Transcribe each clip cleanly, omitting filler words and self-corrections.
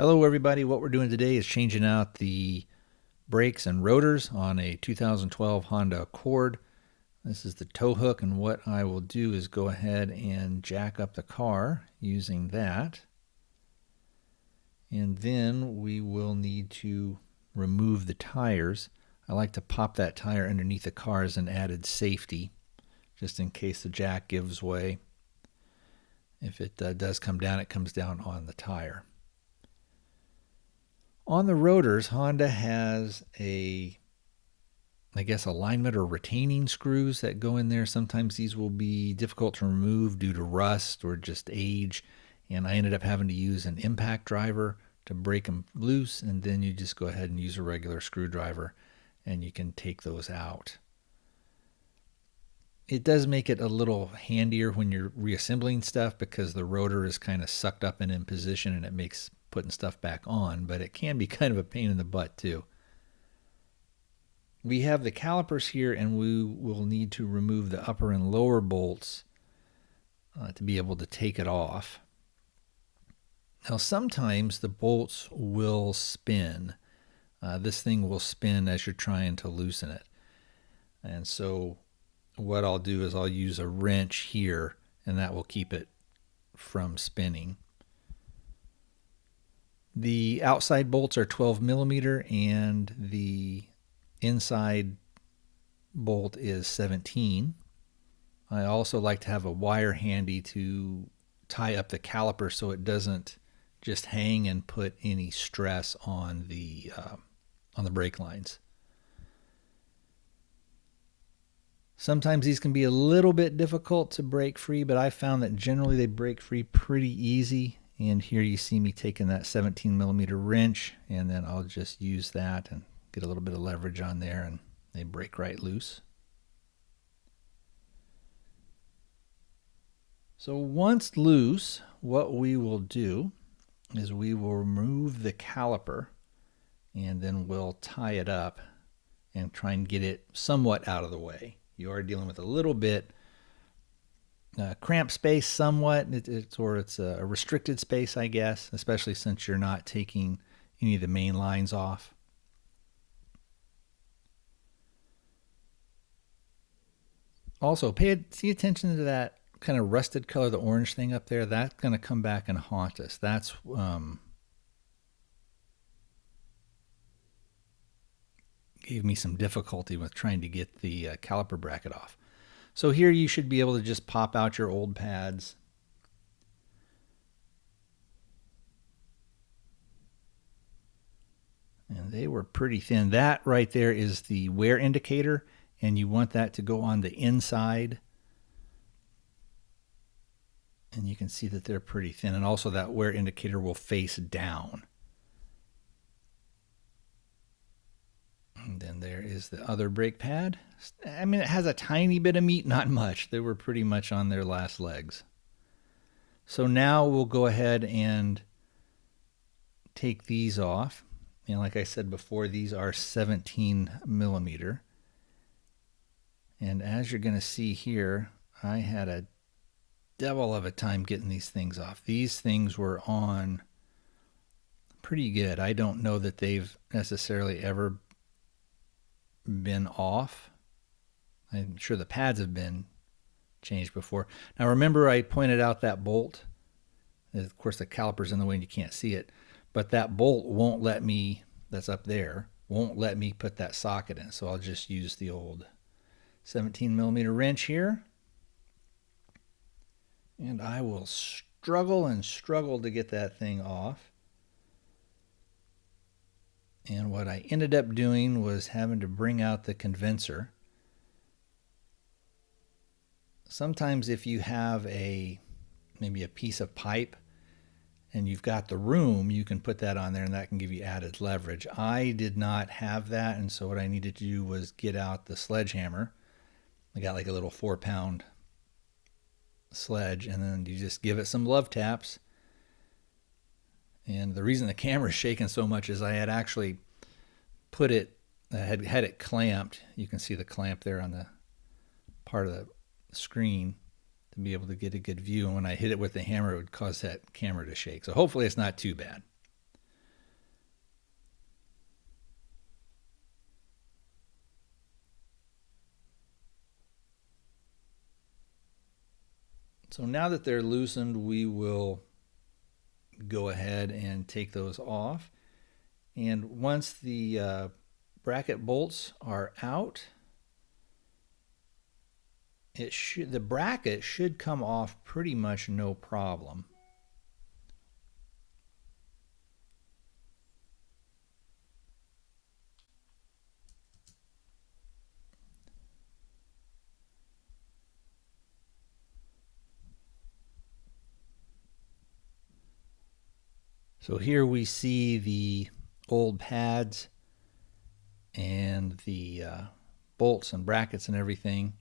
Hello everybody, what we're doing today is changing out the brakes and rotors on a 2012 Honda Accord. This is the tow hook, and what I will do is go ahead and jack up the car using that. And then we will need to remove the tires. I like to pop that tire underneath the car as an added safety, just in case the jack gives way. If it does come down, it comes down on the tire. On the rotors, Honda has I guess alignment or retaining screws that go in there. Sometimes these will be difficult to remove due to rust or just age, and I ended up having to use an impact driver to break them loose, and then you just go ahead and use a regular screwdriver and you can take those out. It does make it a little handier when you're reassembling stuff because the rotor is kind of sucked up and in position, and it makes putting stuff back on, but it can be kind of a pain in the butt too. We have the calipers here, and we will need to remove the upper and lower bolts to be able to take it off. Now sometimes the bolts will spin. This thing will spin as you're trying to loosen it. And so what I'll do is I'll use a wrench here, and that will keep it from spinning. The outside bolts are 12 millimeter and the inside bolt is 17. I also like to have a wire handy to tie up the caliper so it doesn't just hang and put any stress on the brake lines. Sometimes these can be a little bit difficult to break free, but I found that generally they break free pretty easy. And here you see me taking that 17 millimeter wrench, and then I'll just use that and get a little bit of leverage on there, and they break right loose. So once loose, what we will do is we will remove the caliper, and then we'll tie it up and try and get it somewhat out of the way. You are dealing with a little bit cramped space somewhat. It's a restricted space, I guess, especially since you're not taking any of the main lines off. Also, pay attention to that kind of rusted color, the orange thing up there. That's going to come back and haunt us. That's gave me some difficulty with trying to get the caliper bracket off. So here you should be able to just pop out your old pads. And they were pretty thin. That right there is the wear indicator, and you want that to go on the inside. And you can see that they're pretty thin, and also that wear indicator will face down. And then there is the other brake pad. I mean, it has a tiny bit of meat, not much. They were pretty much on their last legs. So now we'll go ahead and take these off. And like I said before, these are 17 millimeter. And as you're going to see here, I had a devil of a time getting these things off. These things were on pretty good. I don't know that they've necessarily ever been off. I'm sure the pads have been changed before. Now remember, I pointed out that bolt. Of course, the caliper's in the way and you can't see it, but that bolt won't let me, that's up there, won't let me put that socket in. So I'll just use the old 17 millimeter wrench here, and I will struggle and struggle to get that thing off. And what I ended up doing was having to bring out the condenser. Sometimes if you have maybe a piece of pipe and you've got the room, you can put that on there and that can give you added leverage. I did not have that, and so what I needed to do was get out the sledgehammer. I got like a little 4-pound sledge, and then you just give it some love taps. And the reason the camera is shaking so much is I had actually put it, had it clamped. You can see the clamp there on the part of the screen to be able to get a good view. And when I hit it with the hammer, it would cause that camera to shake. So hopefully it's not too bad. So now that they're loosened, we will go ahead and take those off. And once the bracket bolts are out, the bracket should come off pretty much no problem. So here we see the old pads and the bolts and brackets and everything.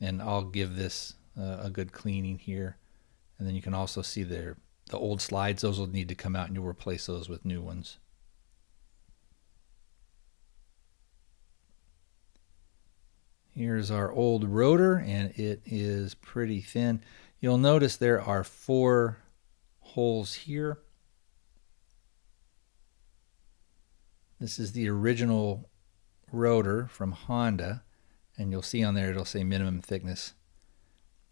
And I'll give this a good cleaning here. And then you can also see the old slides. Those will need to come out and you'll replace those with new ones. Here's our old rotor, and it is pretty thin. You'll notice there are 4 holes here. This is the original rotor from Honda, and you'll see on there it'll say minimum thickness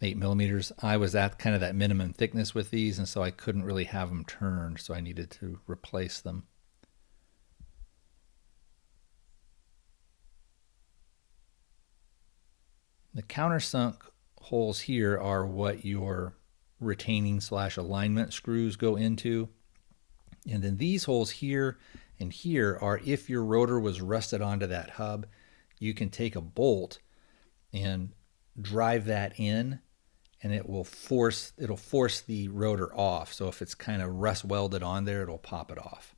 8 millimeters. I was at kind of that minimum thickness with these, and so I couldn't really have them turned, so I needed to replace them. The countersunk holes here are what your retaining / alignment screws go into. And then these holes here and here are if your rotor was rusted onto that hub, you can take a bolt and drive that in, and it'll force the rotor off. So if it's kind of rust welded on there, it'll pop it off.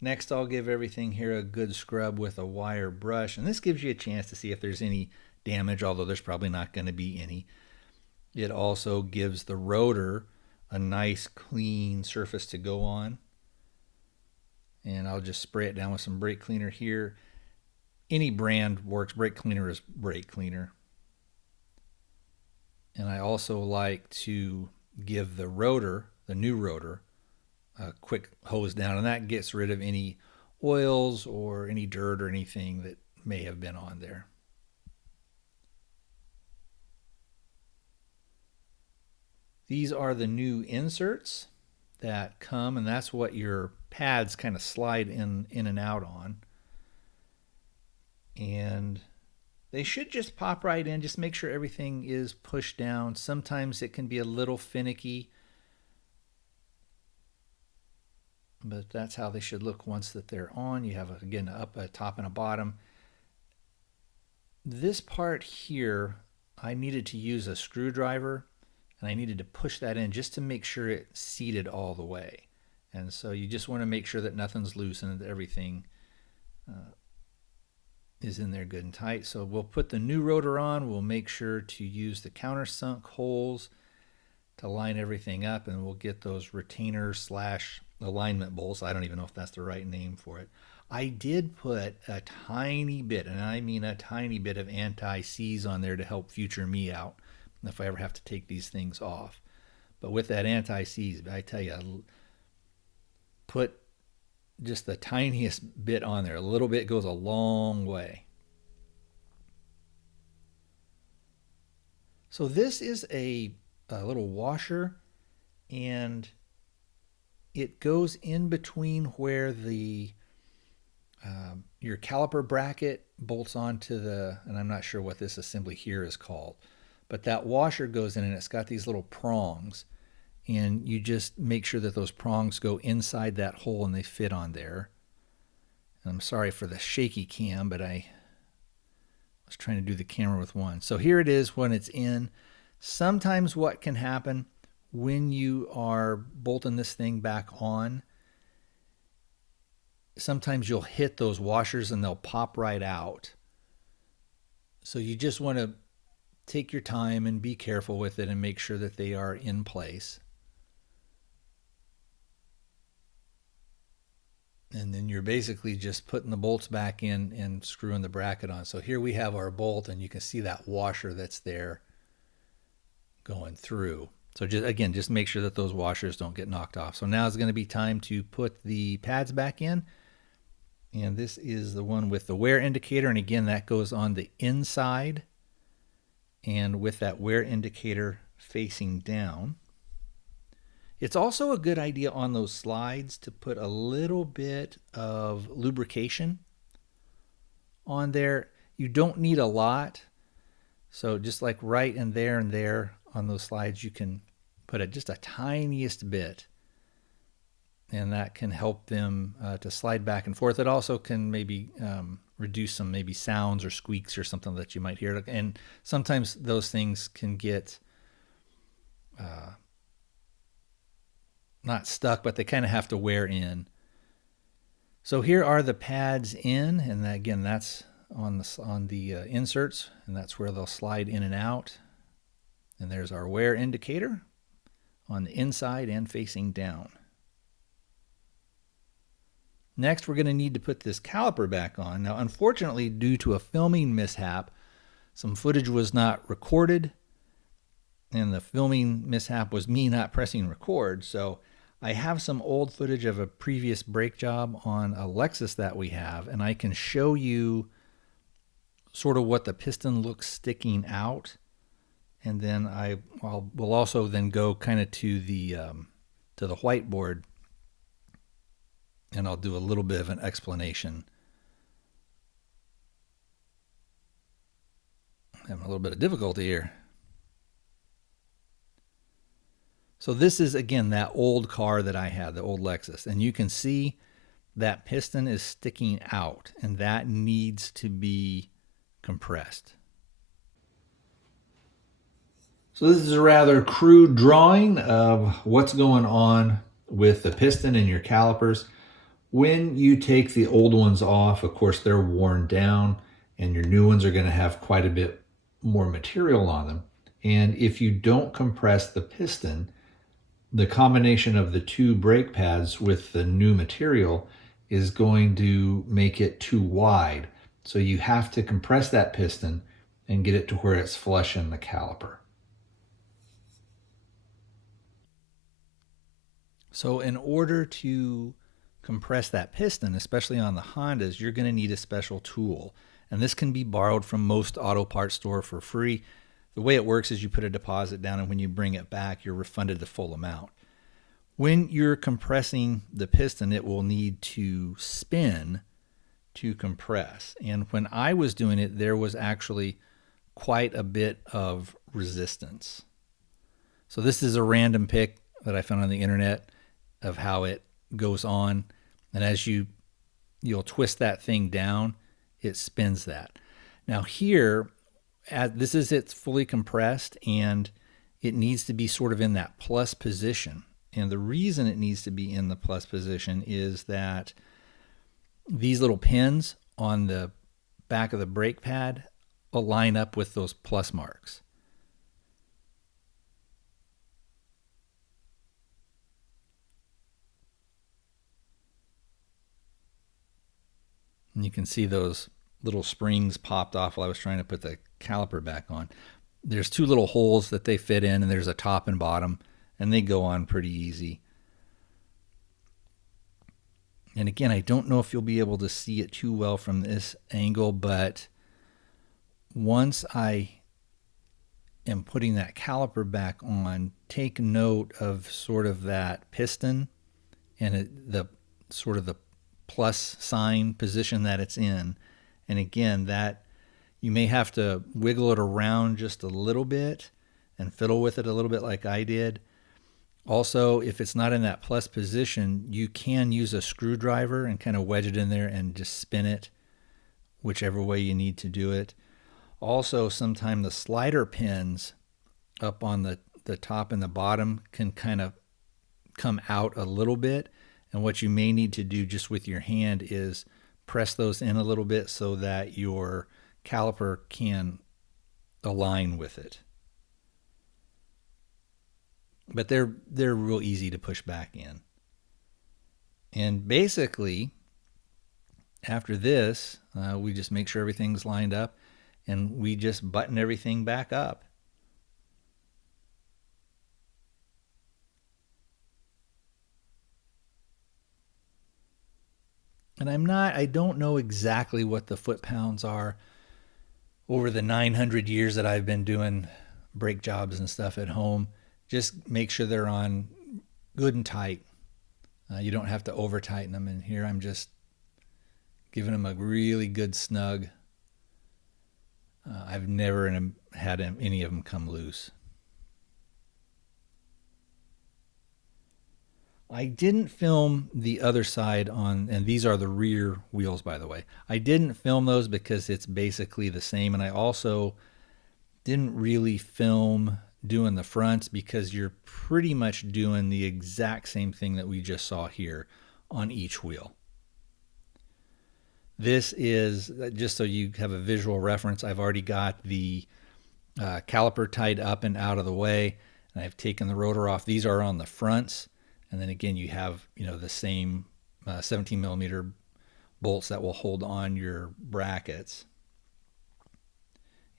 Next, I'll give everything here a good scrub with a wire brush, and this gives you a chance to see if there's any damage, although there's probably not going to be any. It also gives the rotor a nice clean surface to go on. And I'll just spray it down with some brake cleaner here. Any brand works. Brake cleaner is brake cleaner. And I also like to give the rotor, the new rotor, a quick hose down, and that gets rid of any oils or any dirt or anything that may have been on there. These are the new inserts that come, and that's what your pads kind of slide in and out on. And they should just pop right in. Just make sure everything is pushed down. Sometimes it can be a little finicky, but that's how they should look once that they're on. You have, again, a top and a bottom. This part here, I needed to use a screwdriver, and I needed to push that in just to make sure it seated all the way. And so you just want to make sure that nothing's loose and that everything is in there good and tight. So we'll put the new rotor on. We'll make sure to use the countersunk holes to line everything up, and we'll get those retainer / alignment bolts. I don't even know if that's the right name for it. I did put a tiny bit, and I mean a tiny bit, of anti-seize on there to help future me out if I ever have to take these things off. But with that anti-seize, I tell you, put just the tiniest bit on there. A little bit goes a long way. So this is a little washer, and it goes in between where the your caliper bracket bolts onto the, and I'm not sure what this assembly here is called, but that washer goes in, and it's got these little prongs, and you just make sure that those prongs go inside that hole and they fit on there. And I'm sorry for the shaky cam, but I was trying to do the camera with one. So here it is when it's in. Sometimes what can happen when you are bolting this thing back on, sometimes you'll hit those washers and they'll pop right out. So you just want to take your time and be careful with it and make sure that they are in place. And then you're basically just putting the bolts back in and screwing the bracket on. So here we have our bolt, and you can see that washer that's there going through. So just make sure that those washers don't get knocked off. So now is going to be time to put the pads back in. And this is the one with the wear indicator. And again, that goes on the inside. And with that wear indicator facing down. It's also a good idea on those slides to put a little bit of lubrication on there. You don't need a lot. So just like right in there and there on those slides, you can put just a tiniest bit. And that can help them to slide back and forth. It also can maybe reduce some maybe sounds or squeaks or something that you might hear. And sometimes those things can get not stuck, but they kind of have to wear in. So here are the pads in, and again, that's on the inserts, and that's where they'll slide in and out. And there's our wear indicator on the inside and facing down. Next, we're going to need to put this caliper back on. Now, unfortunately, due to a filming mishap, some footage was not recorded, and the filming mishap was me not pressing record. So I have some old footage of a previous brake job on a Lexus that we have, and I can show you sort of what the piston looks sticking out. And then we'll also then go kind of to the whiteboard, and I'll do a little bit of an explanation. I'm having a little bit of difficulty here. So this is, again, that old car that I had, the old Lexus. And you can see that piston is sticking out, and that needs to be compressed. So this is a rather crude drawing of what's going on with the piston and your calipers. When you take the old ones off, of course, they're worn down, and your new ones are going to have quite a bit more material on them. And if you don't compress the piston, the combination of the two brake pads with the new material is going to make it too wide. So you have to compress that piston and get it to where it's flush in the caliper. So in order to compress that piston, especially on the Hondas, you're going to need a special tool. And this can be borrowed from most auto parts store for free. The way it works is you put a deposit down, and when you bring it back, you're refunded the full amount. When you're compressing the piston, it will need to spin to compress. And when I was doing it, there was actually quite a bit of resistance. So this is a random pic that I found on the internet of how it goes on. And as you'll twist that thing down, it spins that. Now here, this is it's fully compressed, and it needs to be sort of in that plus position. And the reason it needs to be in the plus position is that these little pins on the back of the brake pad will line up with those plus marks. And you can see those little springs popped off while I was trying to put the caliper back on. There's two little holes that they fit in, and there's a top and bottom, and they go on pretty easy. And again, I don't know if you'll be able to see it too well from this angle, but once I am putting that caliper back on, take note of sort of that piston and the sort of the plus sign position that it's in. And again, that you may have to wiggle it around just a little bit and fiddle with it a little bit like I did. Also, if it's not in that plus position, you can use a screwdriver and kind of wedge it in there and just spin it whichever way you need to do it. Also, sometimes the slider pins up on the top and the bottom can kind of come out a little bit. And what you may need to do just with your hand is press those in a little bit so that your caliper can align with it. But they're real easy to push back in. And basically, after this, we just make sure everything's lined up, and we just button everything back up. And I don't know exactly what the foot pounds are over the 900 years that I've been doing brake jobs and stuff at home. Just make sure they're on good and tight. You don't have to over tighten them. And here I'm just giving them a really good snug. I've never had any of them come loose. I didn't film the other side on, and these are the rear wheels, by the way. I didn't film those because it's basically the same. And I also didn't really film doing the fronts because you're pretty much doing the exact same thing that we just saw here on each wheel. This is, just so you have a visual reference, I've already got the caliper tied up and out of the way, and I've taken the rotor off. These are on the fronts, and then again you have the same 17 millimeter bolts that will hold on your brackets.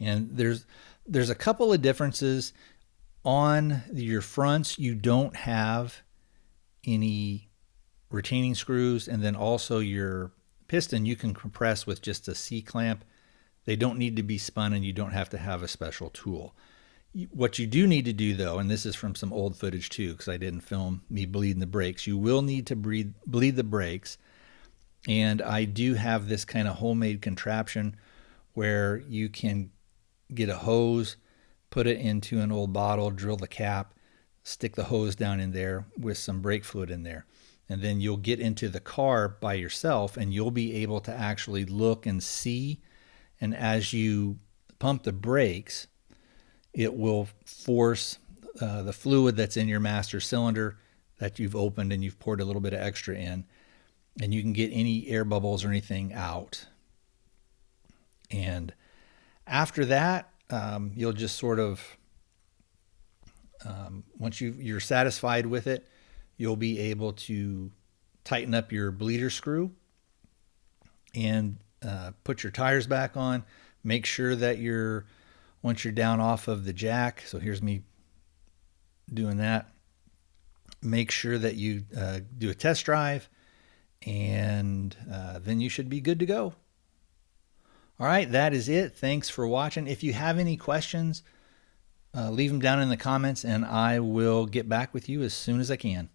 And there's a couple of differences. On your fronts, you don't have any retaining screws, and then also your piston you can compress with just a C-clamp. They don't need to be spun, and you don't have to have a special tool. What you do need to do, though, and this is from some old footage too, because I didn't film me bleeding the brakes, you will need to bleed the brakes. And I do have this kind of homemade contraption where you can get a hose, put it into an old bottle, drill the cap, stick the hose down in there with some brake fluid in there. And then you'll get into the car by yourself, and you'll be able to actually look and see. And as you pump the brakes, it will force the fluid that's in your master cylinder that you've opened and you've poured a little bit of extra in, and you can get any air bubbles or anything out. And after that, you'll just sort of, once you're satisfied with it, you'll be able to tighten up your bleeder screw and put your tires back on. Make sure that once you're down off of the jack, so here's me doing that, make sure that you do a test drive, and then you should be good to go. All right, that is it. Thanks for watching. If you have any questions, leave them down in the comments, and I will get back with you as soon as I can.